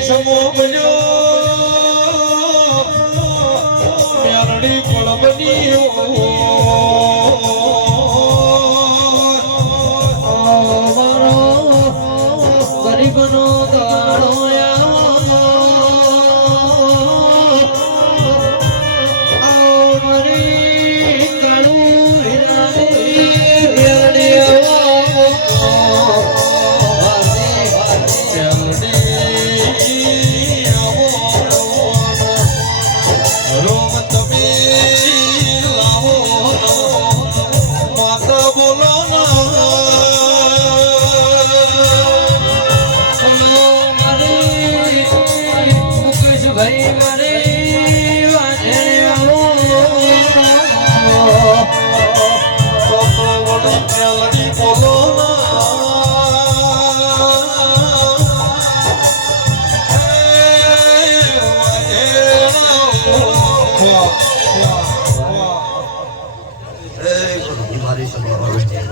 સમો બન્યો ગરીબનો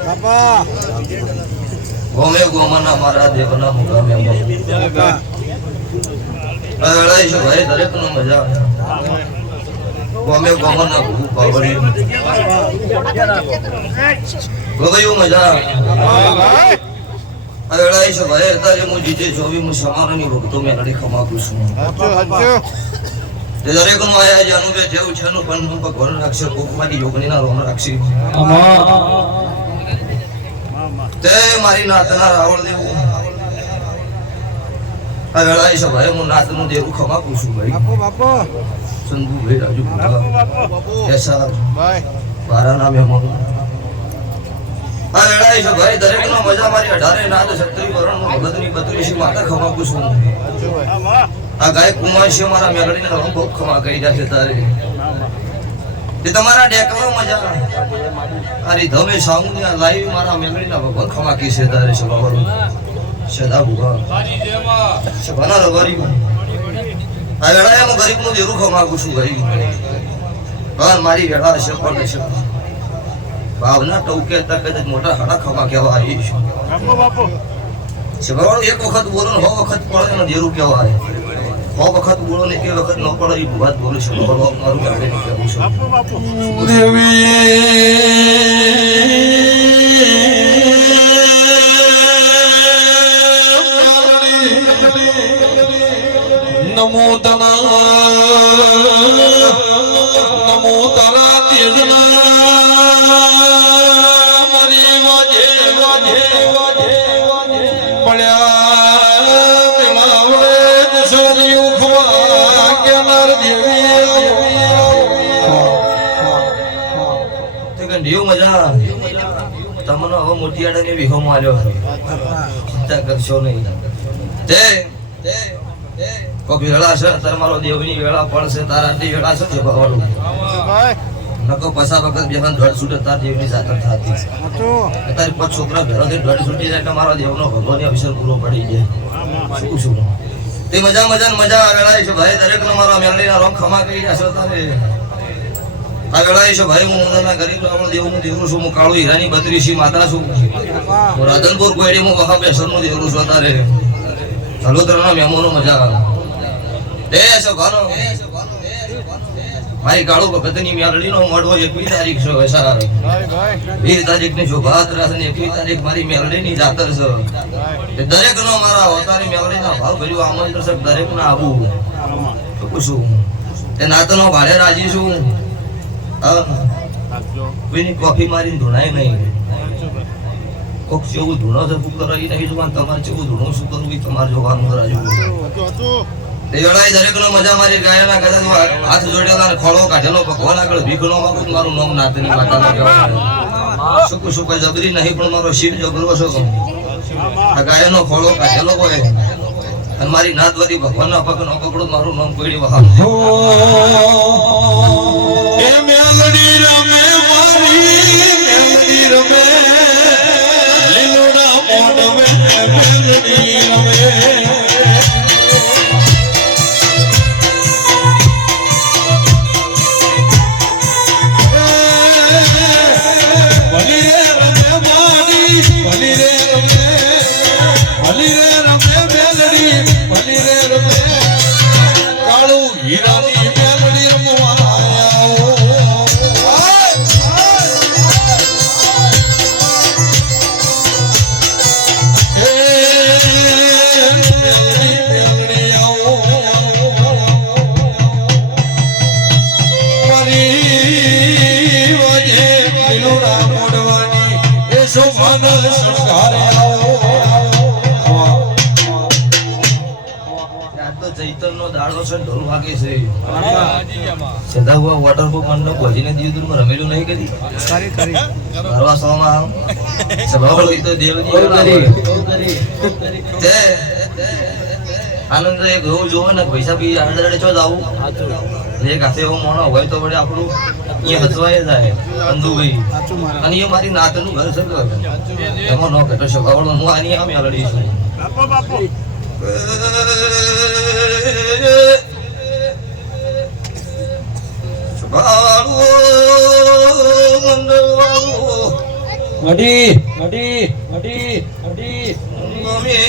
બાપા. ગોમે ગોમાના મારા દેવના મુકામે બાપા ભાઈ દરેક નો મજા ગોમે પાવડી ગોગયું મજા આ લડાઈ છે ભાઈ અત્યારે હું જીતે જોવી હું ભક્તો મેં લડી ખમાકું છું દરેકનું આયા બે જેવું છે નું પણ ભગવાન રાખશે કોકમાંથી યોગની ના રોમ રાખશે તે મારી નાતના રાવણ દેવું લડાઈ છે ભાઈ હું નાતનું દેવું ખમાકું છું ભાઈ બાપો બાપો સંધુ ભાઈ રાજુ ભૂલા એસા ભાઈ મારા નામે મન આ લડાઈ છે ભાઈ દરેક નો મજા મારી અઢારે નો માતા ખમાકું છું આ ગાય કુમાર મારા રંગ બહુ ખમા કરી છે તારે તે તમારા ડેકલો મજા આ રીધમે સામુને લાઈવ મારા મેલડીના ભગવાન ખમા કી છે તારે સભાવર સદા ભુગા તો ગરીબ આ વેળાએ હું ગરીબનું દેરું ખમાકું છું ગરીબ ભગવાન મારી વેળા હશે પણ છે ભાવના ટોકે તક જ મોટા હડા ખમા કહેવા આવી છું સભાવાળો એક વખત બોલો ને હો વખત પડે ને દેરું આવે? હો વખત બોલો ને એક વખત ન પડે એ વાત બોલું છું બોલો મારું ગાડે નમો તના નમો તારા તેજના મરી વાજે વાજે વાજે પડ્યા પેલા વડે દસોની ઉખવા કે દેવ મજા તમને હવે મોટી આડાની વિહો માર્યો ચિંતા કરશો નહીં તે કોક વેળા છે અત્યારે મારો દેવની વેળા પડશે તારાથી વેળા છે ભાઈ. નકો પસા વખત બેહાન છૂટે તાર દેવની જાતર થતી છે. તારી પાંચ છોકરા થઈ ધડ છૂટી જાય એટલે મારા દેવનો ભગવાનની અવસર પૂરો પડી જાય. શું શું તે મજા મજા મજા આ વેળાએ છે ભાઈ દરેક નો મારા મેલડીના રોમ ખમા કરી છો તારે આ છે ભાઈ હું મોદાના ગરીબ રાવણ દેવનું દેવરું છું હું કાળુ હીરાની બત્રીસી માતા છું. હું રાધનપુર કોયડી હું વહા બેસરનું દેવરું છું તારે મેમોનો મજા આવે. છો ઘણો મારી કાળુ ભગતની મેલડીનો મોઢો એકવી તારીખ છે ભાઈ વીસ તારીખની એકવીસ તારીખ મારી મેળડીની જાતર છે. દરેક નો મારા અવતારી મેલડીના ભાવ ભર્યું આમંત્રણ દરેક ને આવું. તો પૂછું તે નાતનો ભાડે રાજી છું? હા. કોઈની કોફી મારીને ધૂણાય નહીં. કોક જેવું ધૂણો છે શું કરો એ નહીં જોવાનું તમારે જેવું ધૂણો શું કરવું એ તમારે જોવાનું રાજુ હતું દરેકનો મજા મારી ગાયના ગદા હાથ જોડેલા ખોળો કાઢેલો, ભગવાન આગળ ભીખ નો માગું, મારું નામ નાતની માતાનો સુકુ શું જબરી નહીં, પણ મારો શિવ જબરો છો આ ગાયનો ખોળો કાઢેલો હોય, અને મારી નાત વધી ભગવાનના પગ નો પકડો મારું નામ કોઈ વહાલ એ મેલડી રમે ભલી રે રમે મેલડી ભલી રે રમે. કાળું હીરા ચૈતનનો દાડો છે ઢોલ વાગે છે. સદા હુઆ ભજીને દીધું તું રમેલું નહીં કદી. કરી કરી ભરવા સોમાં આવ. સભા હોય તો દેવજી તે આનંદ એક એવું જોવે ને પૈસા બી આડે ચો જાવું એક હાથે એવો મોણો હોય તો વડે આપણું અહીંયા હસવાય જાય અંધુભાઈ અને એ મારી નાતનું ઘર છે એમાં ન કહેતો શકાવડો હું આની આમ લડી છું. બાપો બાપો મઢી મઢી મઢી મઢી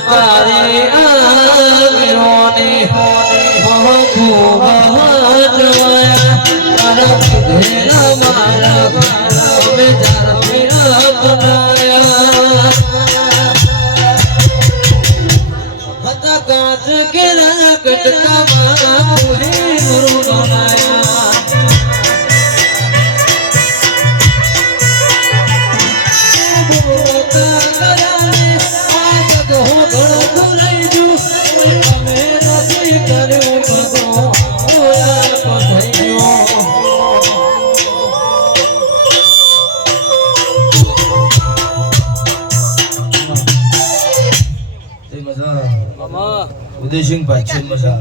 તારે આવીરોની અમે જારા પીરા ઉદયસિંહ ભાઈ મજા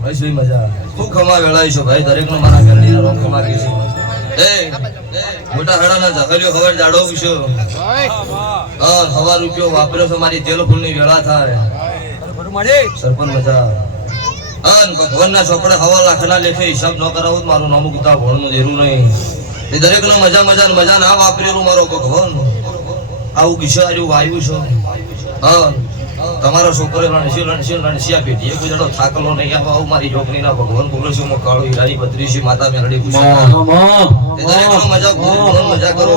ભાઈ શું મજા ખૂબ ખમા વેળાઈશું ભાઈ? દરેક નો મારા ઘરની રોમ ખમા કીશું એ, મોટા હડાના ઝઘલ્યો ખબર જાડો કીશો હા, હવા રૂપિયો વાપર્યો છે, મારી તેલ ફૂલની વેળા થાય. સરપંચ મજા અન ભગવાનના ચોપડે હવા લાખના લેખે હિસાબ ન કરાવો મારું નામ કીધા ભણનું જેરું નહીં. એ દરેક નો મજા મજા ને મજા ના વાપરેલું મારો ભગવાન. આવું કિશો આર્યું વાયુ છો. હા. તમારો છોકરો રણસી રણસી રણસિયા પેટી એ ગુજરાતો થાકલો નહીં. આવા આવું મારી જોગની ના ભગવાન બોલો માં કાળો હીરાની બત્રીસી માતા મેલડી પૂછે મજા કરો મજા કરો?